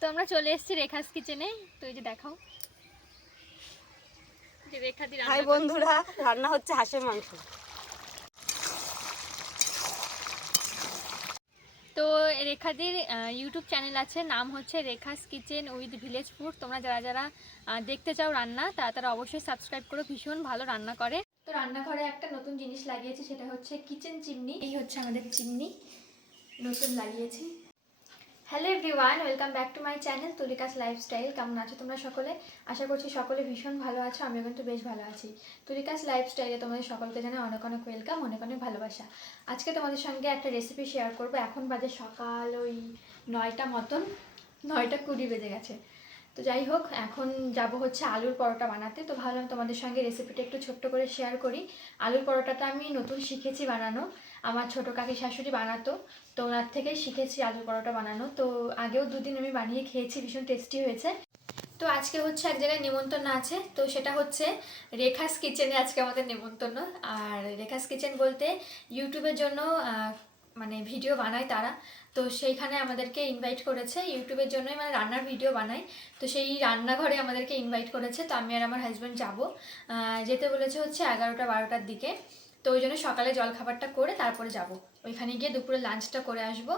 তো আমরা চলে এসেছি রেখাস কিচেনে তো এই যে দেখাও। যে রেখা দি হাই বন্ধুরা রান্না হচ্ছে হাঁসের মাংস। তো রেখাদির ইউটিউব চ্যানেল আছে নাম হচ্ছে Rekha's kitchen with village food তোমরা যারা যারা দেখতে চাও রান্না তারা তারা অবশ্যই সাবস্ক্রাইব করো। ভীষণ ভালো রান্না করে। তো রান্নাঘরে একটা নতুন জিনিস লাগিয়েছি সেটা হচ্ছে কিচেন চিমনি এই হচ্ছে আমাদের চিমনি নতুন লাগিয়েছি। Hello everyone welcome back to my channel Tulika's lifestyle কেমন আছো তোমরা সকলে? আশা করছি সকলে ভীষণ ভালো আছো, আমিও কিন্তু বেশ ভালো আছি। তুলিকাস লাইফস্টাইলে তোমাদের সকলকে জানাই অনেক অনেক ওয়েলকাম অনেক অনেক ভালোবাসা। আজকে তোমাদের সঙ্গে একটা রেসিপি শেয়ার করব। এখন বাজে সকাল ওই নয়টা মতন, নয়টা কুড়ি বেজে গেছে। তো যাই হোক, এখন যাব হচ্ছে আলুর পরোটা বানাতে। তো ভাবলাম তোমাদের সঙ্গে রেসিপিটা একটু ছোট্ট করে শেয়ার করি। আলুর পরোটাটা আমি নতুন শিখেছি বানানো। আমার ছোটো কাকি শাশুড়ি বানাতো, তো ওনার থেকেই শিখেছি আলুর পরোটা বানানো। তো আগেও দুদিন আমি বানিয়ে খেয়েছি, ভীষণ টেস্টি হয়েছে। তো আজকে হচ্ছে এক জায়গায় নেমন্তন্ন আছে, তো সেটা হচ্ছে রেখাস কিচেনে আজকে আমাদের নেমন্তন্ন আর রেখাস কিচেন বলতে ইউটিউবের জন্য মানে ভিডিও বানায় তারা। তো সেইখানে আমাদেরকে ইনভাইট করেছে ইউটিউবের জন্যই মানে রান্নার ভিডিও বানাই তো সেই রান্নাঘরে আমাদেরকে ইনভাইট করেছে, তো আমি আর আমার হাজব্যান্ড যাব। যেতে বলেছে হচ্ছে এগারোটা, বারোটার দিকে। তো ওই জন্য সকালে জলখাবারটা করে তারপরে যাব। ওইখানে গিয়ে দুপুরে লাঞ্চটা করে আসব।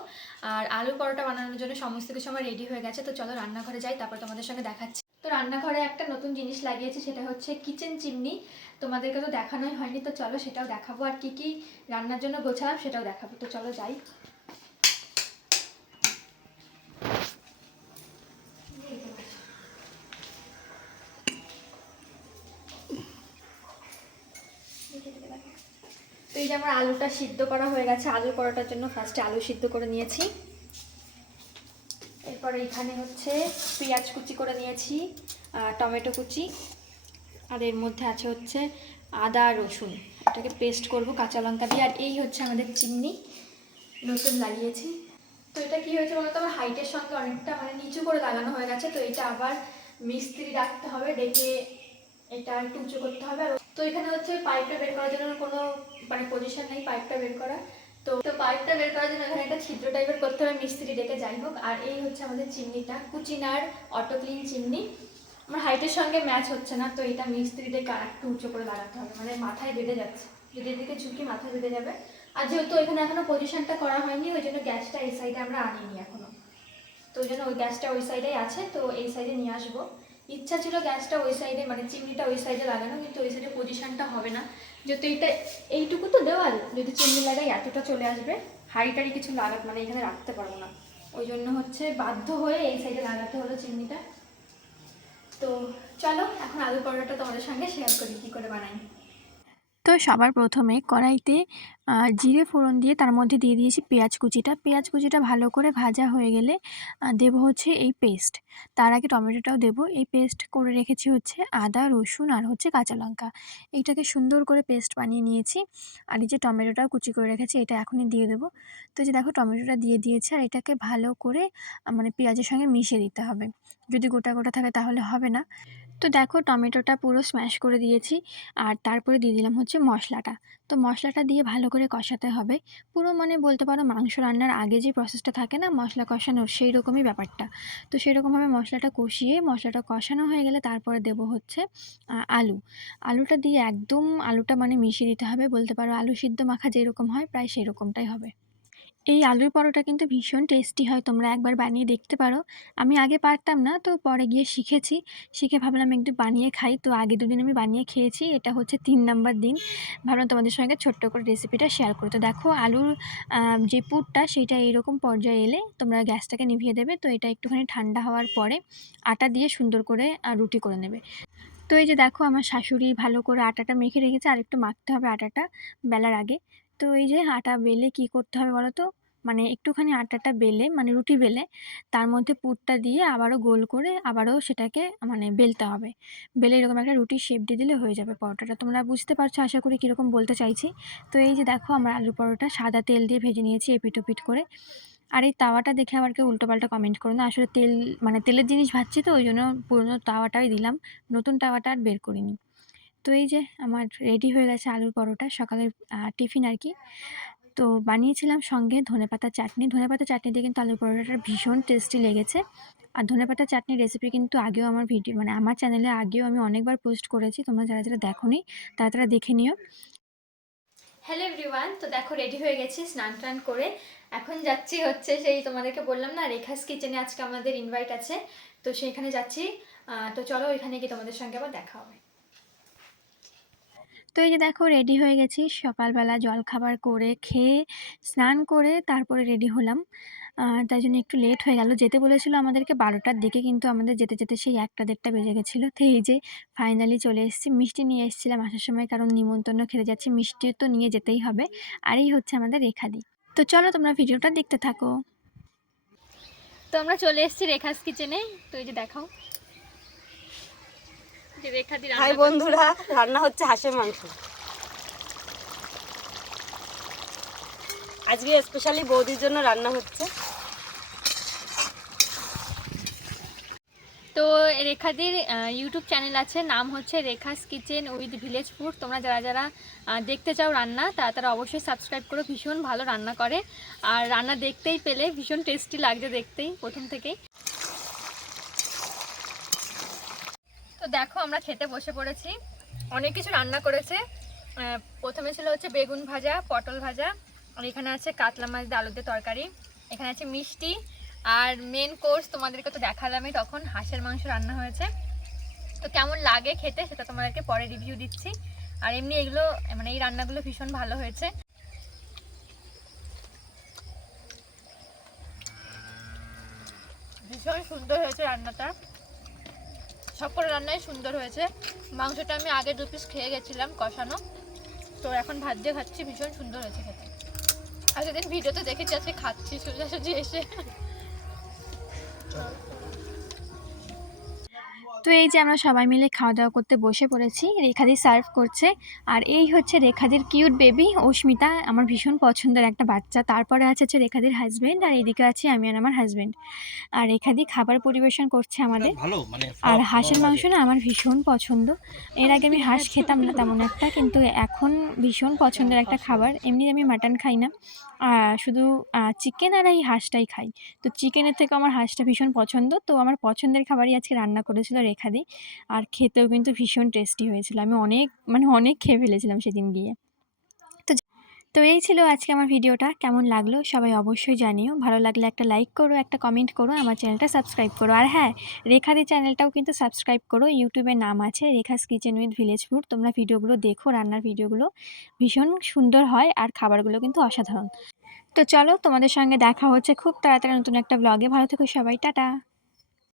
আর আলু পরোটা বানানোর জন্য সমস্ত কিছু আমার রেডি হয়ে গেছে। তো চলো রান্নাঘরে যাই, তারপর তোমাদের সঙ্গে দেখাচ্ছি। তো রান্নাঘরে একটা নতুন জিনিস লাগিয়েছি, সেটা হচ্ছে কিচেন চিমনি তোমাদেরকে তো দেখানোই হয়নি, তো চলো সেটাও দেখাবো। আর কি কি রান্নার জন্য গোছালাম সেটাও দেখাবো। তো চলো যাই তো এই যে আমার আলুটা সিদ্ধ করা হয়ে গেছে, আলু পরোটার জন্য ফার্স্টে আলু সিদ্ধ করে নিয়েছি। এরপর এখানে হচ্ছে পেঁয়াজ কুচি করে নিয়েছি টমেটো কুচি। আর এর মধ্যে আছে হচ্ছে আদা, রসুন। এটাকে পেস্ট করব কাঁচা লঙ্কা দিয়ে। আর এই হচ্ছে আমাদের চিমনি। নতুন লাগিয়েছি। তো এটা কি হয়েছে বলতো? আমার হাইটের সঙ্গে অনেকটা মানে নিচু করে লাগানো হয়ে গেছে। তো এটা আবার মিস্ত্রি ডাকতে হবে, ডেকে এটা একটু উঁচু করতে হবে। তো এখানে হচ্ছে পাইপটা বের করার জন্য কোনো মানে পজিশন নেই পাইপটা বের করা। তো তো পাইপটা বের করার জন্য এখানে একটা ছিদ্র টাইপের করতে হবে মিস্ত্রি ডেকে, যাই হোক। আর এই হচ্ছে আমাদের চিমনিটা, কুচিনার অটো ক্লিন চিমনি। আমার হাইটের সঙ্গে ম্যাচ হচ্ছে না, তো এটা মিস্ত্রি ডেকে আর একটু উঁচু করে লাগাতে হবে। মানে মাথায় বেঁধে যাচ্ছে। যদি এদিকে ঝুঁকি মাথায় বেঁধে যাবে। আর যেহেতু এখানে এখনও পজিশনটা করা হয়নি, ওই জন্য গ্যাসটা এই সাইডে আমরা আনিনি এখনও। তো ওই জন্য ওই গ্যাসটা ওই সাইডেই আছে, তো এই সাইডে নিয়ে আসব। ইচ্ছা ছিল গ্যাসটা ওই সাইডে মানে চিমনিটা ওই সাইডে লাগানো, কিন্তু ওই সাইডে পজিশনটা হবে না। যেহেতু এইটা এইটুকু তো দেওয়াল, যদি চিমনি লাগাই এতটা চলে আসবে হাড়ি টাড়ি কিছু লাগাত মানে এখানে রাখতে পারব না। ওই জন্য হচ্ছে বাধ্য হয়ে এই সাইডে লাগাতে হলো চিমনিটা। তো চলো, এখন আলু পরোটাটা তোমাদের সঙ্গে শেয়ার করি, কী করে বানাই। তো সবার প্রথমে কড়াইতে জিরে ফোড়ন দিয়ে তার মধ্যে দিয়ে দিয়েছি পেঁয়াজ কুচিটা। পেঁয়াজ কুচিটা ভালো করে ভাজা হয়ে গেলে দেবো হচ্ছে এই পেস্ট। তার আগে টমেটোটাও দেবো। এই পেস্ট করে রেখেছি হচ্ছে আদা, রসুন আর হচ্ছে কাঁচা লঙ্কা। এইটাকে সুন্দর করে পেস্ট বানিয়ে নিয়েছি। আর এই যে টমেটোটাও কুচি করে রেখেছি, এটা এখনই দিয়ে দেবো। তো যে দেখো টমেটোটা দিয়ে দিয়েছি আর এটাকে ভালো করে মানে পেঁয়াজের সঙ্গে মিশিয়ে দিতে হবে। যদি গোটা গোটা থাকে তাহলে হবে না। তো দেখো টমেটোটা পুরো স্ম্যাশ করে দিয়েছি। আর তারপরে দিয়ে দিলাম হচ্ছে মশলাটা। তো মশলাটা দিয়ে ভালো করে কষাতে হবে। পুরো মানে বলতে পারো মাংস রান্নার আগে যে প্রসেসটা থাকে না, মশলা কষানোর সেই রকমই ব্যাপারটা। তো সেই রকমভাবে মশলাটা কষিয়ে মশলাটা কষানো হয়ে গেলে তারপরে দেবো হচ্ছে আলু। আলুটা দিয়ে একদম আলুটা মানে মিশিয়ে দিতে হবে। বলতে পারো আলু সিদ্ধ মাখা যেরকম হয়, প্রায় সেই রকমটাই হবে। এই আলুর পরোটা কিন্তু ভীষণ টেস্টি হয়, তোমরা একবার বানিয়ে দেখতে পারো। আমি আগে পারতাম না, তো পরে গিয়ে শিখেছি। শিখে ভাবলাম একটু বানিয়ে খাই, তো আগে দুদিন আমি বানিয়ে খেয়েছি, এটা হচ্ছে তিন নাম্বার দিন। ভাবলাম তোমাদের সঙ্গে ছোট্ট করে রেসিপিটা শেয়ার করতে দেখো, আলুর যে পুরটা সেটা এইরকম পর্যায়ে এলে তোমরা গ্যাসটাকে নিভিয়ে দেবে, তো এটা একটুখানি ঠান্ডা হওয়ার পরে আটা দিয়ে সুন্দর করে রুটি করে নেবে। তো এই যে দেখো, আমার শাশুড়ি ভালো করে আটাটা মেখে রেখেছে আর একটু মাখতে হবে আটাটা বেলার আগে। তো এই যে আটা বেলে কি করতে হবে বলো তো? মানে একটুখানি আটাটা বেলে মানে রুটি বেলে, তার মধ্যে পুরটা দিয়ে আবারও গোল করে আবারও সেটাকে মানে বেলতে হবে। বেলে এরকম একটা রুটি শেপ দিয়ে দিলে হয়ে যাবে পরোটাটা। তোমরা বুঝতে পারছ আশা করি কীরকম বলতে চাইছি। তো এই যে দেখো আমরা আলু পরোটা সাদা তেল দিয়ে ভেজে নিয়েছি এপিট ওপিট করে। আর এই তাওয়াটা দেখে আবার কেউ উল্টোপাল্টা কমেন্ট করো না। আসলে তেল মানে তেলের জিনিস ভাজছি তো, ওই জন্য পুরোনো তাওয়াটাই দিলাম। নতুন তাওয়াটা আর বের করিনি। তো এই যে আমার রেডি হয়ে গেছে আলুর পরোটা, সকালের টিফিন আর কি। তো বানিয়েছিলাম সঙ্গে ধনেপাতা চাটনি। ধনেপাতা চাটনি দিয়ে কিন্তু আলুর পরোটাটা ভীষণ টেস্টি লেগেছে। আর ধনেপাতা চাটনির রেসিপি কিন্তু আগেও আমার ভিডিও মানে আমার চ্যানেলে আগেও আমি অনেকবার পোস্ট করেছি। তোমরা যারা যারা দেখোনি, তারা তারা দেখে নিও। হ্যালো এভরিওয়ান তো দেখো রেডি হয়ে গেছি স্নান টান করে। এখন যাচ্ছি হচ্ছে সেই তোমাদেরকে বললাম না, রেখাস কিচেনে আজকে আমাদের ইনভাইট আছে। তো সেইখানে যাচ্ছি। তো চলো ওইখানে গিয়ে তোমাদের সঙ্গে আবার দেখা হবে। তো এই যে দেখো রেডি হয়ে গেছি। সকালবেলা জলখাবার করে খেয়ে, স্নান করে তারপরে রেডি হলাম। তাই জন্য একটু লেট হয়ে গেল। যেতে বলেছিল আমাদেরকে বারোটার দিকে, কিন্তু আমাদের যেতে যেতে সেই একটা দেড়টা বেজে গেছিল। তো এই যে ফাইনালি চলে এসেছি। মিষ্টি নিয়ে এসেছিলাম আসার সময়, কারণ নিমন্ত্রণ খেতে যাচ্ছি। মিষ্টি তো নিয়ে যেতেই হবে। আর এই হচ্ছে আমাদের রেখাদি তো চলো তোমরা ভিডিওটা দেখতে থাকো। তো আমরা চলে এসেছি রেখাস কিচেনে তো এই যে দেখাও। হাই বন্ধুরা রান্না হচ্ছে হাঁসের মাংস। আজকে স্পেশালি বৌদির জন্য রান্না হচ্ছে। তো রেখাদির ইউটিউব চ্যানেল আছে নাম হচ্ছে Rekha's kitchen with village food তোমরা যারা যারা দেখতে চাও রান্না তারা তারা অবশ্যই সাবস্ক্রাইব করো। ভীষণ ভালো রান্না করে। আর রান্না দেখতেই পেলে ভীষণ টেস্টি লাগছে দেখতেই প্রথম থেকেই। তো দেখো, আমরা খেতে বসে পড়েছি। অনেক কিছু রান্না করেছে। প্রথমে ছিল হচ্ছে বেগুন ভাজা, পটল ভাজা, আর এখানে আছে কাতলা মাছ দিয়ে আলুতে তরকারি। এখানে আছে মিষ্টি। আর মেন কোর্স তোমাদেরকে তো দেখালামই, তখন হাঁসের মাংস রান্না হয়েছে। তো কেমন লাগে খেতে, সেটা তোমাদেরকে পরে রিভিউ দিচ্ছি। আর এমনি এগুলো মানে এই রান্নাগুলো ভীষণ ভালো হয়েছে। ভীষণ সুন্দর হয়েছে রান্নাটা। সবকটা রান্নাই সুন্দর হয়েছে। মাংসটা আমি আগে দু পিস খেয়ে গেছিলাম কষানো। তো এখন ভাত দিয়ে খাচ্ছি, ভীষণ সুন্দর হয়েছে খেতে। আর সেদিন ভিডিওতে দেখেছি, আজকে খাচ্ছি, সোজাসুজি এসে। তো এই যে আমরা সবাই মিলে খাওয়া দাওয়া করতে বসে পড়েছি রেখাদি সার্ভ করছে। আর এই হচ্ছে রেখাদির কিউট বেবি অস্মিতা আমার ভীষণ পছন্দের একটা বাচ্চা। তারপরে আছে হচ্ছে রেখাদির হাজব্যান্ড আর এইদিকে আছে আমি আর আমার হাজব্যান্ড আর রেখাদি খাবার পরিবেশন করছে আমাদের। মানে আর হাঁসের মাংস না আমার ভীষণ পছন্দ। এর আগে আমি হাঁস খেতাম না তেমন একটা কিন্তু এখন ভীষণ পছন্দের একটা খাবার। এমনি আমি মাটন খাই না। আর শুধু চিকেন আর এই হাঁসটাই খাই। তো চিকেনের থেকে আমার হাঁসটা ভীষণ পছন্দ। তো আমার পছন্দের খাবারই আজকে রান্না করেছিল রেখাদি আর খেতেও কিন্তু ভীষণ টেস্টি হয়েছিল। আমি অনেক মানে অনেক খেয়ে ফেলেছিলাম সেদিন গিয়ে। তো তো এই ছিল আজকে আমার ভিডিওটা। কেমন লাগল সবাই অবশ্যই জানিও। ভালো লাগলে একটা লাইক করো, একটা কমেন্ট করো, আমার চ্যানেলটা সাবস্ক্রাইব করো। আর হ্যাঁ রেখাদি চ্যানেলটাও কিন্তু সাবস্ক্রাইব করো। ইউটিউবে নাম আছে Rekha's kitchen with village food তোমরা ভিডিওগুলো দেখো, রান্নার ভিডিওগুলো ভীষণ সুন্দর হয় আর খাবারগুলো কিন্তু অসাধারণ। তো চলো তোমাদের সঙ্গে দেখা হচ্ছে খুব তাড়াতাড়ি নতুন একটা ব্লগে ভালো থেকো সবাই, টাটা।